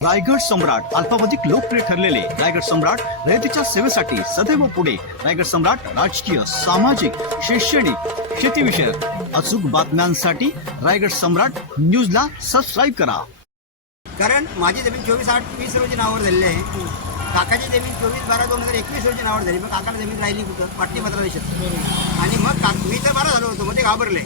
रायगड सम्राट अल्पावधिक लोकप्रिय ठरलेले रायगड सम्राट रयतेच्या सेवेसाठी सदैव पुढे. रायगड सम्राट राजकीय सामाजिक शैक्षणिक शेतीविषयक अचूक बातम्यांसाठी रायगड सम्राट न्यूजला सबस्क्राईब करा. कारण माझी जमीन चोवीस आठ वीस रोजी नावावर झालेली आहे. काकाची जमीन चोवीस बारा दोन हजार एकवीस रोजी नावावर झाली. मग काकाला जमीन राहिली कुठं? पाटणी पत्र आणि मग का मी तर बारा झालो होतो मग ते घाबरले.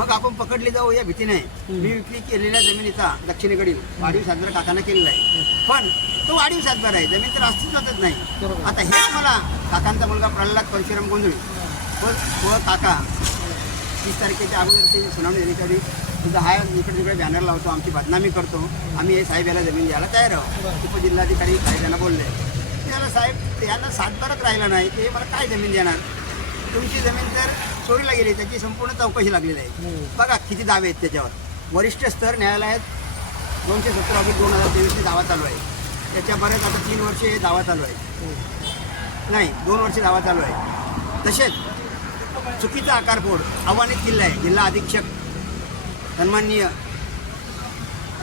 मग आपण पकडले जाऊ या भीतीने. मी विक्री केलेल्या जमिनीचा दक्षिणेकडील वाढीव सातबारा काकांना केलेला आहे. पण तो वाढीव सातबारा आहे. जमीन तर अस्तित्वातच नाही. आता हेच मला काकांचा मुलगा प्रल्हाद परशुराम गोंधळी व काका तीस तारखेच्या अगोदरची सुनावणी झाली त्यावेळी तुझा हा इकडे तिकडे बॅनर लावतो आमची बदनामी करतो. आम्ही हे साहेब याला जमीन द्यायला तयार आहोत. उपजिल्हाधिकारी साहेब यांना बोलले. त्याला साहेब यांना सातबारच राहिला नाही. ते मला काय जमीन देणार? तुमची जमीन जर चोरीला गेली त्याची संपूर्ण चौकशी लागलेली आहे. बघा किती दावे आहेत त्याच्यावर. वरिष्ठ स्तर न्यायालयात दोनशे सत्तर ऑफिस दोन हजार तेवीसचे दावा चालू आहे. त्याच्या बरेच आता तीन वर्षे हे दावा चालू आहे. नाही दोन वर्षे दावा चालू आहे. तसेच चुकीचा आकारफोड आव्हानित किल्ला आहे. जिल्हा अधीक्षक सन्माननीय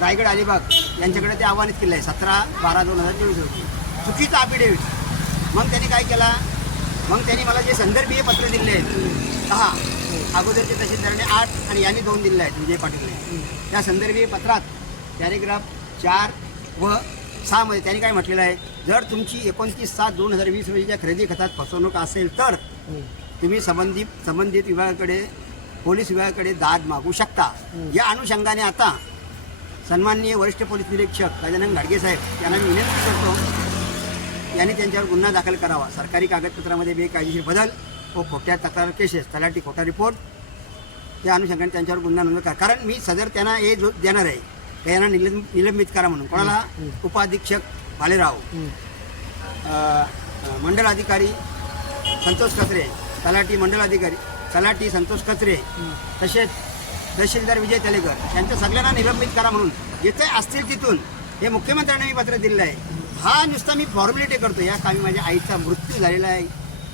रायगड अलिबाग यांच्याकडे ते आव्हानित किल्ला आहे. सतरा बारा दोन हजार चोवीस रोजी. चुकीचा अफिडेव्हिट मग त्यांनी काय केला? मग त्यांनी मला जे संदर्भीय पत्र दिले आहेत दहा अगोदरचे तहसीलदाराने आठ आणि यांनी दोन दिले आहेत विजय पाटीलने. त्या संदर्भीय पत्रात पॅरेग्राफ चार व सहामध्ये त्यांनी काय म्हटलेलं आहे जर तुमची एकोणतीस सात दोन हजार वीस रोजीच्या खरेदी खतात फसवणूक असेल तर तुम्ही संबंधित संबंधित विभागाकडे पोलीस विभागाकडे दाद मागू शकता. या अनुषंगाने आता सन्माननीय वरिष्ठ पोलीस निरीक्षक गजानन घाडगे साहेब यांना मी विनंती करतो यांनी त्यांच्यावर गुन्हा दाखल करावा. सरकारी कागदपत्रामध्ये बेकायदेशीर बदल व खोट्या तक्रार केसेस तलाठी खोटा रिपोर्ट त्या अनुषंगाने त्यांच्यावर गुन्हा नोंद करा. कारण मी सदर त्यांना हे जो देणार आहे का यांना निलंब निलंबित करा म्हणून. कोणाला? उपाधीक्षक भालेराव. मंडल अधिकारी संतोष कचरे तलाठी मंडल अधिकारी तलाठी संतोष कचरे तसेच तहसीलदार विजय तलेकर यांच्या सगळ्यांना निलंबित करा म्हणून. जिथे असतील तिथून हे मुख्यमंत्र्यांना मी पत्र दिलेलं आहे. हा नुसता मी फॉर्मॅलिटी करतो या कामी माझ्या आईचा मृत्यू झालेला आहे.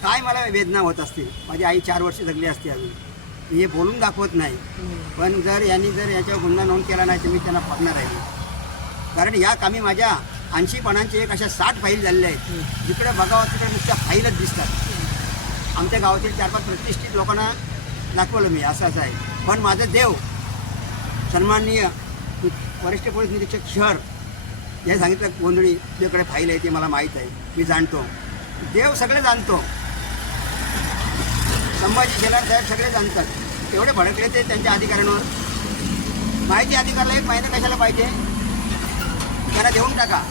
काय मला वेदना होत असतील? माझी आई चार वर्ष जगली असते अजून. मी हे बोलून दाखवत नाही. पण जर यांनी जर याच्यावर गुन्हा नोंद केला नाही तर मी त्यांना पडणार आहे. कारण या कामी माझ्या ऐंशी पणांचे एक अशा साठ फाईल झालेल्या आहेत. जिकडे बघावं तिकडे नुसत्या फाईलच दिसतात. आमच्या गावातील चार पाच प्रतिष्ठित लोकांना दाखवलं मी असं असं आहे. पण माझं देव सन्माननीय वरिष्ठ पोलीस निरीक्षक शहर हे सांगितलं गोंधळी तुझ्याकडे फाईल आहे ते मला माहीत आहे. मी जाणतो. देव सगळे जाणतो. संभाजी शेलार साहेब सगळे जाणतात. एवढे भडकले ते त्यांच्या अधिकाऱ्यांवर. माहिती अधिकारला एक महिना कशाला पाहिजे? त्यांना देऊन टाका.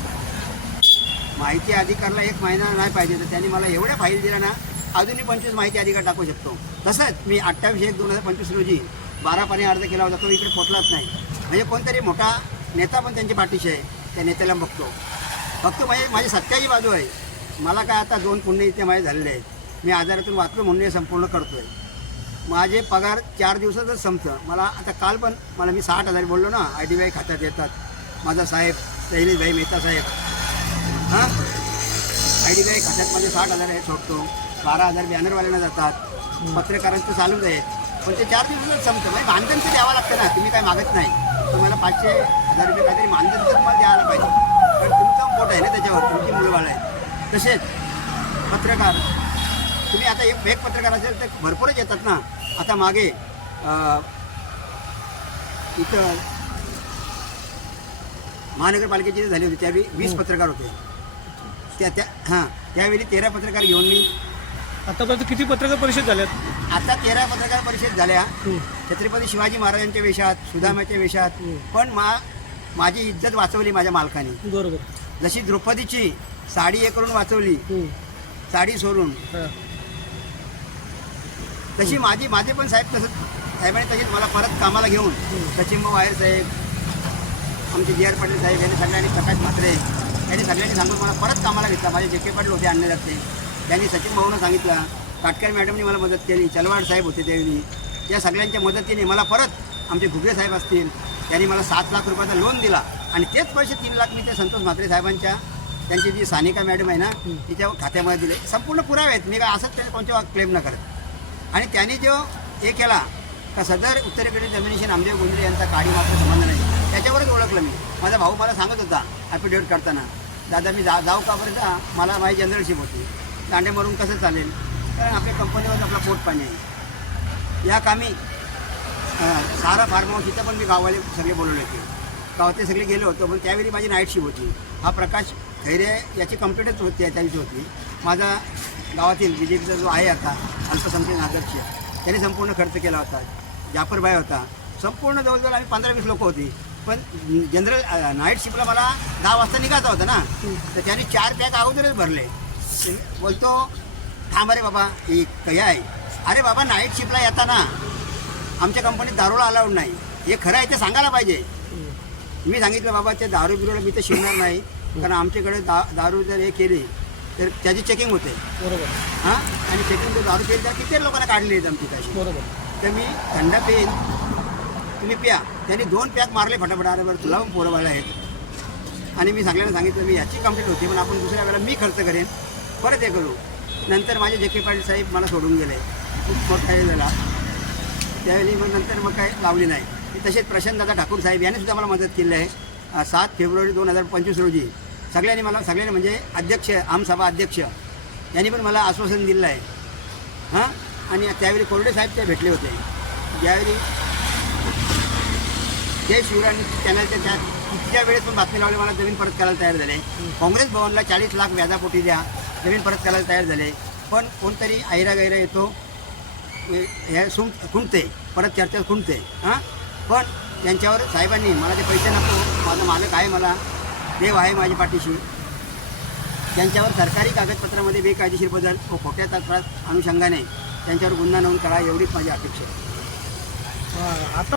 माहिती अधिकारला एक महिना नाही पाहिजे तर त्यांनी मला एवढ्या फाईल दिल्या ना अजूनही पंचवीस माहिती अधिकार टाकू शकतो. तसंच मी अठ्ठावीस एक दोन हजार पंचवीस रोजी बारा पाणी अर्ज केला होता तो इकडे पोचलाच नाही. म्हणजे कोणतरी मोठा नेता पण त्यांच्या पाठीशी आहे. त्या नेत्याला बघतो. फक्त माझी माझी सत्याची बाजू आहे. मला काय आता दोन पुण्य इथे माझे झालेले आहेत. मी आजारातून वाचलो म्हणून हे संपूर्ण करतो आहे माझे पगार चार दिवसातच संपतं. मला आता काल पण मला मी साठ हजार बोललो ना आय डी बी आय खात्यात येतात. माझा साहेब शैलेशभाई मेहता साहेब. हां? आय डी बी आय खात्यात माझे साठ हजार आहे सोडतो. बारा हजार बॅनरवाल्यांना जातात. पत्रकारांचं चालूच आहे. पण ते चार दिवसातच संपतं. म्हणजे मानधन तर द्यावं लागतं ना. तुम्ही काय मागत नाही. तुम्हाला पाचशे हजार रुपये काहीतरी मानधन तर तुम्हाला द्यायला पाहिजे. कारण तुमचं पोट आहे ना त्याच्यावर तुमची मुलबाळ आहे. तसेच पत्रकार तुम्ही आता एक एक पत्रकार असेल तर भरपूरच येतात ना. आता मागे इथं महानगरपालिकेची झाली होती त्यावेळी वीस पत्रकार होते. त्या त्या हां त्यावेळी तेरा पत्रकार घेऊन मी आतापर्यंत किती पत्रकार परिषद झाल्यात? आता तेरा पत्रकार परिषद झाल्या. छत्रपती शिवाजी महाराजांच्या वेशात सुदामाच्या वेशात. पण मा माझी इज्जत वाचवली माझ्या मालकाने. बरोबर. जशी द्रौपदीची साडी हे करून वाचवली साडी सोडून. हां. तशी माझी माझे पण साहेब तसंच साहेबांनी तशीच मला परत कामाला घेऊन सचिन भाऊ आहेर साहेब आमचे जी आर पाटील साहेब यांनी सगळ्यांनी प्रकाश म्हात्रे यांनी सगळ्यांनी सांगून मला परत कामाला घेतला. माझे जे के पाटील होते आणले जाते त्यांनी सचिन भाऊनं सांगितलं काटकर मॅडमनी मला मदत केली चलवाड साहेब होते त्यावेळी. या सगळ्यांच्या मदतीने मला परत आमचे घुगे साहेब असतील. त्यांनी मला सात लाख रुपयाचा लोन दिला. आणि तेच पैसे तीन लाख मी त्या संतोष म्हात्रे साहेबांच्या त्यांची जी सानिका मॅडम आहे ना तिच्या खात्यामध्ये दिले. संपूर्ण पुरावे आहेत. मी काय असंच त्याने कोणत्या क्लेम न करत. आणि त्यांनी जो हे केला का सदर उत्तरेकडील जमिनीशी नामदेव गुंजरे यांचा काडी मात्र संबंध नाही. त्याच्यावरच ओळखलं मी. माझा भाऊ मला सांगत होता ॲफिडेविट करताना दादा मी जा जाऊ का बरं? का मला माझी जनरलशिप होती. दांडे मारून कसं चालेल? कारण आपल्या कंपनीवर आपला पोट पाणी आहे. या कामी सारा फार्म हाऊस इथं पण मी गाववाले सगळे बोलवले होते. गावातले सगळे गेलो होतो पण त्यावेळी माझी नाईट शिफ्ट होती. हा प्रकाश खैरे याची कंप्लीटच होती त्याची होती. माझा गावातील बी जे पीचा जो आहे आता अल्पसंख्याक आदर्श त्याने संपूर्ण खर्च केला होता. जाफरबाई होता. संपूर्ण जवळजवळ आम्ही पंधरा वीस लोक होती. पण जनरल नाईट शिफ्टला मला दहा वाजता निघायचा होता ना. तर त्याने चार पॅक अगोदरच भरले. ते बोलतो थांब रे बाबा ही कया आहे. अरे बाबा नाईट शिफ्टला येताना आमच्या कंपनीत दारूला अलाउड नाही. हे खरं आहे ते सांगायला पाहिजे. मी सांगितलं बाबा ते दारू बिरूला मी तर शिवणार नाही. कारण आमच्याकडे दा दारू जर हे केली तर त्याची चेकिंग होते. बरोबर. हां? आणि चेकिंग जर दारू केली तर किती लोकांना काढली आहेत आमची बरोबर. तर मी थंड पेन तुम्ही प्या. त्यांनी दोन पॅक मारले फटाफट. अरे बरं तुला पण पोरं बाळा आहेत. आणि मी सगळ्यांना सांगितलं मी याची कंप्लीट होती पण आपण दुसऱ्या वेळेला मी खर्च करेन. परत हे करू. नंतर माझे जे के पाटील साहेब मला सोडून गेले. खूप मोठा हे झाला. त्यावेळी मग नंतर मग काय लावली नाही. तसेच प्रशांतदादा ठाकूर साहेब यांनी सुद्धा मला मदत केली आहे. सात फेब्रुवारी दोन हजार पंचवीस रोजी सगळ्यांनी मला सगळ्यांनी म्हणजे अध्यक्ष आमसभा अध्यक्ष यांनी पण मला आश्वासन दिलं आहे. हां? आणि त्यावेळी कोरडे साहेब ते भेटले होते. ज्यावेळी जय शिवराय चॅनलच्या त्या तितक्या वेळेस पण बातमी लावली मला जमीन परत करायला तयार झाले. काँग्रेस भवनला चाळीस लाख व्याजापोटी द्या. जमीन परत करायला तयार झाले. पण कोणतरी ऐरा गैरा येतो हे सुम खुंटते परत चर्चा खुंटते हां? पण त्यांच्यावर साहेबांनी मला ते पैसे नको माझं मालक आहे मला देव आहे माझ्या पाठीशी. त्यांच्यावर सरकारी कागदपत्रामध्ये बेकायदेशीर बदल व खोट्या तक्रार अनुषंगाने त्यांच्यावर गुन्हा नोंद करा एवढीच माझी अपेक्षा आहे. आता